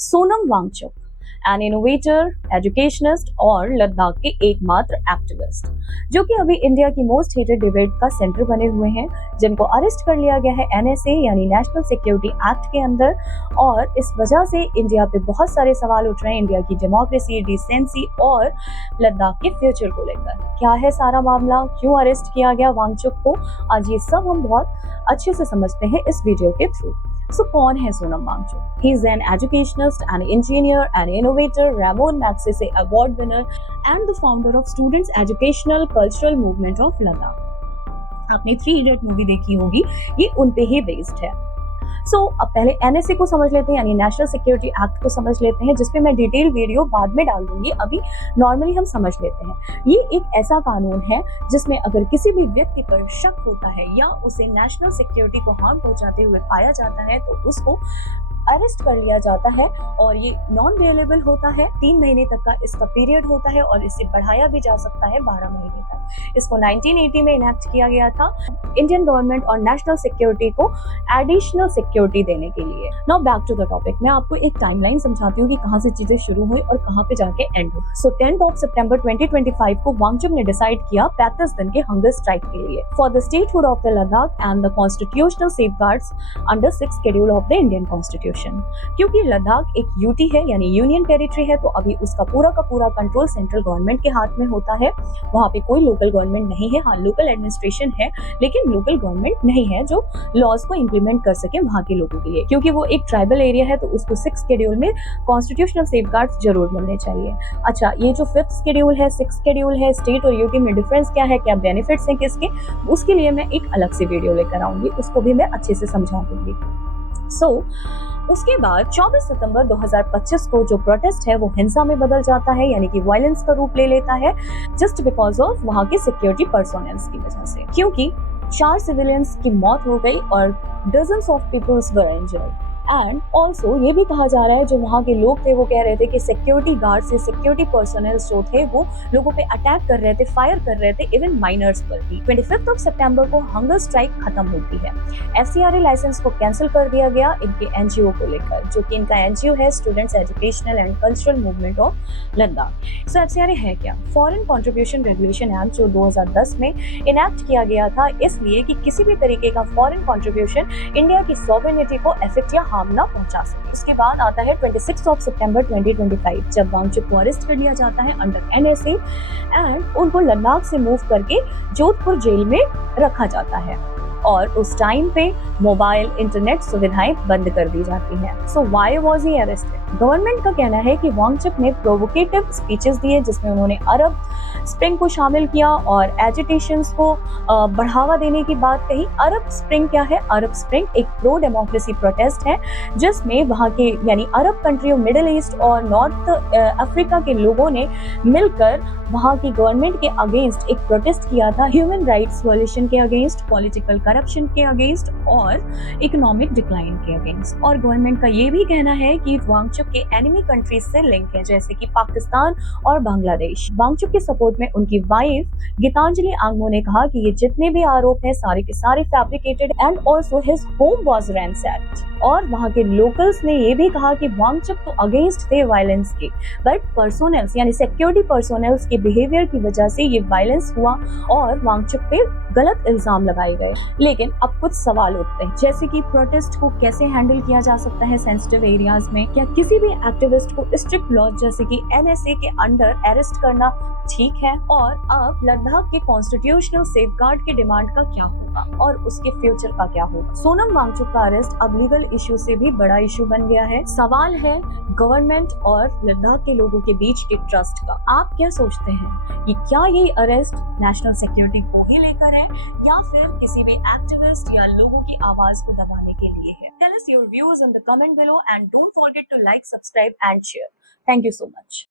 Sonam Wangchuk, an innovator, educationist और लद्दाख के एकमात्र एक्टिविस्ट, जो कि अभी इंडिया की मोस्ट हेटेड डिबेट का सेंटर बने हुए हैं, जिनको अरेस्ट कर लिया गया है एनएसए यानी नेशनल सिक्योरिटी एक्ट के अंदर। और इस वजह से इंडिया पे बहुत सारे सवाल उठ रहे हैं इंडिया की डेमोक्रेसी, डिसेंसी और लद्दाख के फ्यूचर को लेकर। क्या है सारा मामला, क्यों अरेस्ट किया गया वांगचुक को, आज ये सब हम बहुत अच्छे से समझते हैं इस वीडियो के थ्रू। So, कौन है Sonam Wangchuck? He is an educationist, an engineer, an innovator, Ramon Magsaysay Award winner, and the founder of Students' Educational Cultural Movement of Ladakh. आपने 3 Idiot मूवी देखी होगी, ये उन पे ही बेस्ड है। अब पहले एनएसए को समझ लेते हैं, यानी नेशनल सिक्योरिटी एक्ट को समझ लेते हैं, जिसपे मैं डिटेल वीडियो बाद में डाल दूंगी। अभी नॉर्मली हम समझ लेते हैं। ये एक ऐसा कानून है जिसमें अगर किसी भी व्यक्ति पर शक होता है या उसे नेशनल सिक्योरिटी को हार्म पहुंचाते हुए पाया जाता है तो उसको अरेस्ट कर लिया जाता है, और ये नॉन बेलेबल होता है। 3 महीने तक का इसका पीरियड होता है और इसे बढ़ाया भी जा सकता है 12 महीने तक। इसको 1980 में इनेक्ट किया गया था इंडियन गवर्नमेंट और नेशनल सिक्योरिटी को एडिशनल सिक्योरिटी देने के लिए। Now back to the topic. मैं आपको एक टाइमलाइन समझाती हूँ कि कहाँ से चीजें शुरू हुई और कहाँ पे जाके एंड हुई। 10 सितंबर 2025 को वांगचुक ने डिसाइड किया 35 दिन के हंगर स्ट्राइक के लिए for the statehood of the Ladakh and the constitutional safeguards under 6th schedule of the Indian constitution. क्योंकि लद्दाख एक यूटी है यानी यूनियन टेरिटरी है, तो अभी उसका पूरा का पूरा कंट्रोल सेंट्रल गवर्नमेंट के हाथ में होता है। वहाँ पे कोई लोकल गवर्नमेंट नहीं है। हाँ, लोकल एडमिनिस्ट्रेशन है, लेकिन लोकल गवर्नमेंट नहीं है जो लॉज को इम्प्लीमेंट कर सके वहाँ के लोगों के लिए। क्योंकि वो एक ट्राइबल एरिया है तो उसको 6th शेड्यूल में कॉन्स्टिट्यूशनल सेफगार्ड्स जरूर मिलने चाहिए। अच्छा, ये जो 5th शेड्यूल है, 6th शेड्यूल है, स्टेट और यूटी में डिफरेंस क्या है, क्या बेनिफिट्स हैं किसके, उसके लिए मैं एक अलग से वीडियो लेकर आऊंगी, उसको भी मैं अच्छे से समझा दूंगी। उसके बाद 24 सितंबर 2025 को जो प्रोटेस्ट है वो हिंसा में बदल जाता है, यानी कि वायलेंस का रूप ले लेता है, जस्ट बिकॉज ऑफ वहाँ के सिक्योरिटी पर्सोनल्स की वजह से। क्योंकि 4 सिविलियंस की मौत हो गई और dozens of peoples were injured. And also ये भी कहा जा रहा है जो वहाँ के लोग थे वो कह रहे थे कि सिक्योरिटी गार्ड्स या सिक्योरिटी पर्सनल्स जो थे वो लोगों पे अटैक कर रहे थे, फायर कर रहे थे, इवन माइनर्स पर भी। 25 सितंबर को हंगर स्ट्राइक खत्म होती है। एफसीआरए लाइसेंस को कैंसिल कर दिया गया इनके एनजीओ को लेकर, जो कि इनका एनजीओ है students educational and cultural movement of Ladakh. So FCRA है क्या? फॉरेन कंट्रीब्यूशन रेगुलेशन एक्ट, जो 2010 में इनेक्ट किया गया था, इसलिए कि किसी भी तरीके का फॉरेन कंट्रीब्यूशन इंडिया की सॉवरेनिटी को इफेक्ट या हार्म ना पहुंचा सके। उसके बाद आता है 26 सितंबर 2025, जब वांगचुक को अरेस्ट कर लिया जाता है अंडर एनएसए एंड उनको लद्दाख से मूव करके जोधपुर जेल में रखा जाता है। और उस टाइम पे मोबाइल इंटरनेट सुविधाएं बंद कर दी जाती हैं। So why was he arrested? Government का कहना है कि वांगचुक ने प्रोवोकेटिव स्पीचेस दिए जिसमें उन्होंने अरब स्प्रिंग को शामिल किया और एजिटेशंस को बढ़ावा देने की बात कही। अरब स्प्रिंग क्या है? अरब स्प्रिंग एक प्रो डेमोक्रेसी प्रोटेस्ट है जिसमें वहाँ के यानी अरब कंट्रियों, मिडिल ईस्ट और नॉर्थ अफ्रीका के लोगों ने मिलकर वहाँ की गवर्नमेंट के अगेंस्ट एक प्रोटेस्ट किया था, ह्यूमन राइट्स वायलेशन के अगेंस्ट, पॉलिटिकल करप्शन के अगेंस्ट और इकोनॉमिक डिक्लाइन के अगेंस्ट। और गवर्नमेंट का ये भी कहना है कि वांगचुक के एनिमी कंट्रीज से लिंक है, जैसे कि पाकिस्तान और बांग्लादेश। वांगचुक के सपोर्ट में उनकी वाइफ गीतांजलि आंगमो ने कहा कि ये जितने भी आरोप हैं सारे के सारे fabricated and also his home was ransacked. और वहाँ के लोकल्स ने ये भी कहा कि वांगचुक तो अगेंस्ट थे वायलेंस के, बट पर्सोनल्स यानी सिक्योरिटी पर्सोनल्स के बिहेवियर की वजह से ये वायलेंस हुआ और वांगचुक पे गलत इल्जाम लगाए गए। लेकिन अब कुछ सवाल उठते हैं, जैसे कि प्रोटेस्ट को कैसे हैंडल किया जा सकता है सेंसिटिव एरियाज में, क्या किसी भी एक्टिविस्ट को स्ट्रिक्ट लॉ जैसे कि एनएसए के अंडर अरेस्ट करना ठीक है, और अब लद्दाख के कॉन्स्टिट्यूशनल सेफगार्ड की डिमांड का क्या होगा और उसके फ्यूचर का क्या होगा। सोनम वांगचुक का अरेस्ट अब लीगल इशू से भी बड़ा इशू बन गया है। सवाल है गवर्नमेंट और लद्दाख के लोगों के बीच के ट्रस्ट का। आप क्या सोचते हैं कि क्या ये अरेस्ट नेशनल सिक्योरिटी को ही लेकर है या फिर किसी भी एक्टिविस्ट या लोगों की आवाज को दबाने के लिए है? Tell us your views in the comment below and don't forget to like, subscribe and share. Thank you so much.